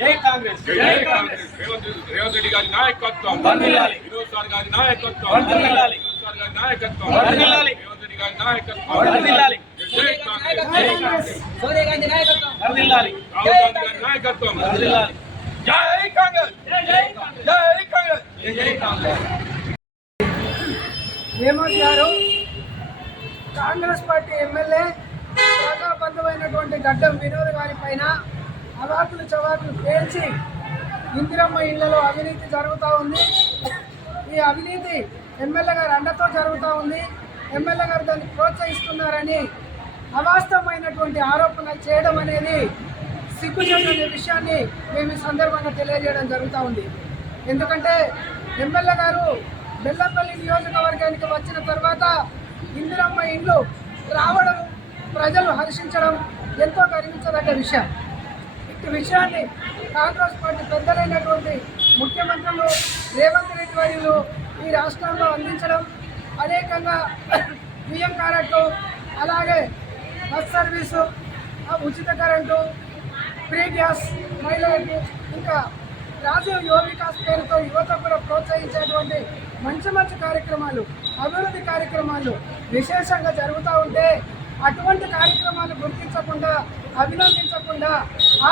జై కాంగ్రెస్ జై కాంగ్రెస్. రేవంత్ రేవంత్ రెడ్డి గారి నాయకత్వం. వర్ధిల్లాలి. వినోద్ సార్ గారి నాయకత్వం. వర్ధిల్లాలి. వినోద్ సార్ గారి నాయకత్వం. వర్ధిల్లాలి. రేవంత్ రెడ్డి గారి నాయకత్వం. వర్ధిల్లాలి. జై కాంగ్రెస్. సోనియా గాంధీ నాయకత్వం. వర్ధిల్లాలి రాహుల్ గాంధీ గారి నాయకత్వం. వర్ధిల్లాలి జై కాంగ్రెస్. జై కాంగ్రెస్. జై కాంగ్రెస్. హేమంత్ గారు కాంగ్రెస్ పార్టీ ఎమ్మెల్యే ప్రజాబంధమైనటువంటి గడ్డం వినోద్ గారి పైన అవాకులు చవాకులు పేల్చి ఇందిరమ్మ ఇళ్ళలో అవినీతి జరుగుతూ ఉంది. ఈ అవినీతి ఎమ్మెల్యే గారు అండతో జరుగుతూ ఉంది. ఎమ్మెల్యే గారు దాన్ని ప్రోత్సహిస్తున్నారని అవాస్తవమైనటువంటి ఆరోపణలు చేయడం అనేది సిగ్గుచేటు విషయాన్ని మేము ఈ సందర్భంగా తెలియజేయడం జరుగుతూ ఉంది. ఎందుకంటే ఎమ్మెల్యే గారు బెల్లంపల్లి నియోజకవర్గానికి వచ్చిన తర్వాత ఇందిరమ్మ ఇండ్లు రావడం ప్రజలు హర్షించడం ఎంతో గర్వించదగ్గ విషయం. విషయాన్ని కాంగ్రెస్ పార్టీ పెద్దలైనటువంటి ముఖ్యమంత్రులు రేవంత్ రెడ్డి వర్యులు ఈ రాష్ట్రంలో అందించడం అనేకంగా బియ్యం కరెంటు అలాగే బస్ సర్వీసు ఉచిత కరెంటు ఫ్రీ గ్యాస్ మహిళలకు ఇంకా రాజీవ్ యువ వికాస్ పేరుతో యువత కూడా ప్రోత్సహించేటువంటి మంచి మంచి కార్యక్రమాలు అభివృద్ధి కార్యక్రమాలు విశేషంగా జరుగుతూ ఉంటే అటువంటి కార్యక్రమాలు గుర్తించకుండా అభినందించకుండా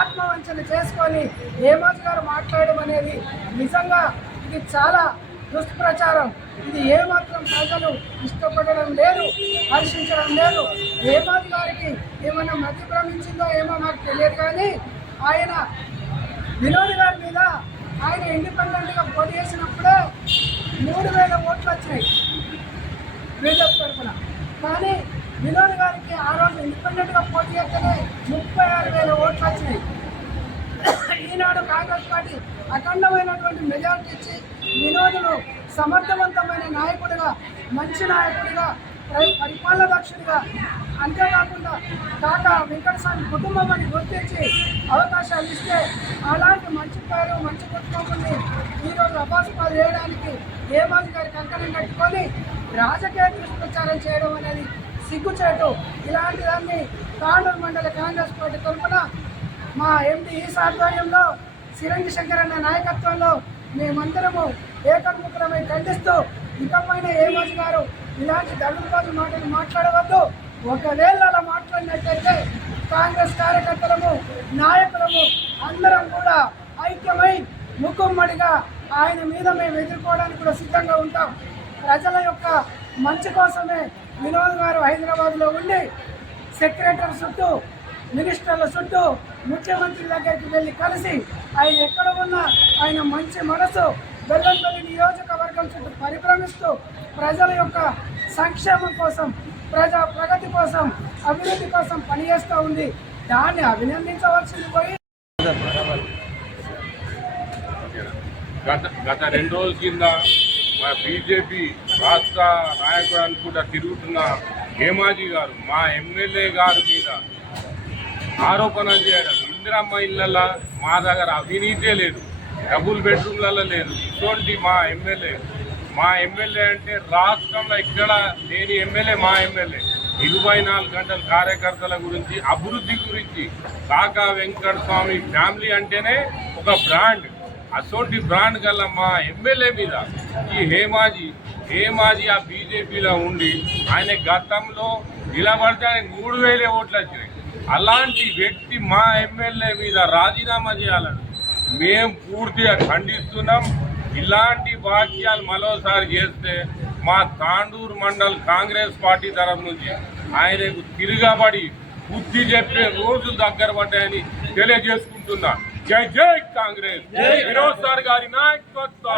ఆత్మవంచన చేసుకొని హేమాజ్ గారు మాట్లాడడం అనేది నిజంగా ఇది చాలా దుష్ప్రచారం. ఇది ఏమాత్రం ప్రజలు ఇష్టపడడం లేదు హర్షించడం లేదు. హేమాజ్ గారికి ఏమైనా మతి భ్రమించిందో ఏమో నాకు తెలియదు కానీ ఆయన వినోద్ గారి మీద ఆయన ఇండిపెండెంట్గా పోటీ చేసినప్పుడే మూడు వేల ఓట్లు వచ్చినాయి. బీజేపీ తరఫున. కానీ వినోద్ గారికి ఆ రోజు ఇండిపెండెంట్గా పోటీ చేస్తేనే ముప్పై ఆరు వేల ఓట్లు వచ్చినాయి. ఈనాడు కాంగ్రెస్ పార్టీ అఖండమైనటువంటి మెజార్టీ ఇచ్చి వినోదును సమర్థవంతమైన నాయకుడిగా మంచి నాయకుడిగా పరిపాలన దక్షుడిగా అంతేకాకుండా కాక వెంకటస్వామి కుటుంబం అని గుర్తించి అవకాశాలు ఇస్తే అలాంటి మంచి పేరు మంచి కుటుంబాన్ని ఈరోజు అపాస్పాలు చేయడానికి హేమంత్ గారి కంకణం కట్టుకొని రాజకీయ దుష్ప్రచారం చేయడం అనేది సిగ్గుచేటు. ఇలాంటి దాన్ని తాండూరు మండల కాంగ్రెస్ పార్టీ తరఫున మా ఎండి ఈ ఆధ్వర్యంలో సిరంగి శంకర్ అన్న నాయకత్వంలో మేమందరము ఏకముఖులమై ఖండిస్తూ ఇకపైన ఏ రోజు గారు ఇలాంటి దళితరాజు మాటలు మాట్లాడవద్దు. ఒకవేళ అలా మాట్లాడినట్లయితే కాంగ్రెస్ కార్యకర్తలము నాయకులము అందరం కూడా ఐక్యమై ముక్కుమ్మడిగా ఆయన మీద మేము ఎదుర్కోవడానికి కూడా సిద్ధంగా ఉంటాం. ప్రజల యొక్క మంచి కోసమే వినోద్ గారు హైదరాబాద్లో ఉండి సెక్రటరీ చుట్టూ మినిస్టర్ల చుట్టూ ముఖ్యమంత్రి దగ్గరికి వెళ్ళి కలిసి ఆయన ఎక్కడ ఉన్నా ఆయన మంచి మనసు బెల్లంపల్లి నియోజకవర్గం చుట్టూ పరిభ్రమిస్తూ ప్రజల యొక్క సంక్షేమం కోసం ప్రజా ప్రగతి కోసం అభివృద్ధి కోసం పనిచేస్తూ ఉంది. దాన్ని అభినందించవలసింది పోయి గత గత రెండు రోజుల కింద మా బీజేపీ రాష్ట్ర నాయకుడు కూడా తిరుగుతున్న హేమాజీ గారు మా ఎమ్మెల్యే గారి మీద ఆరోపణ చేయడం. ఇందిరమ్మ ఇళ్ళల్లో మా దగ్గర అవినీతే లేదు. డబుల్ బెడ్రూమ్లలో లేదు. ఇటువంటి మా ఎమ్మెల్యే మా ఎమ్మెల్యే అంటే రాష్ట్రంలో ఎక్కడ లేని ఎమ్మెల్యే మా ఎమ్మెల్యే. ఇరవై నాలుగు గంటల కార్యకర్తల గురించి అభివృద్ధి గురించి కాకా వెంకట స్వామి ఫ్యామిలీ అంటేనే ఒక బ్రాండ్. అసోంటి బ్రాండ్ గల మా ఎమ్మెల్యే మీద ఈ హేమాజీ హేమాజీ ఆ బీజేపీలో ఉండి ఆయన గతంలో నిలబడితే ఆయన మూడు వేలే ఓట్లు వచ్చినాయి. అలాంటి వ్యక్తి మా ఎమ్మెల్యే మీద రాజీనామా చేయాలని మేము పూర్తిగా ఖండిస్తున్నాం. ఇలాంటి వాక్యాలు మరోసారి చేస్తే మా తాండూరు మండల్ కాంగ్రెస్ పార్టీ తరఫు నుంచి ఆయనకు తిరగబడి బుద్ధి చెప్పే రోజులు దగ్గర పడ్డాయని తెలియజేసుకుంటున్నాను జై జై కాంగ్రెస్. వినోద్ సార్ గారి నాయకత్వం.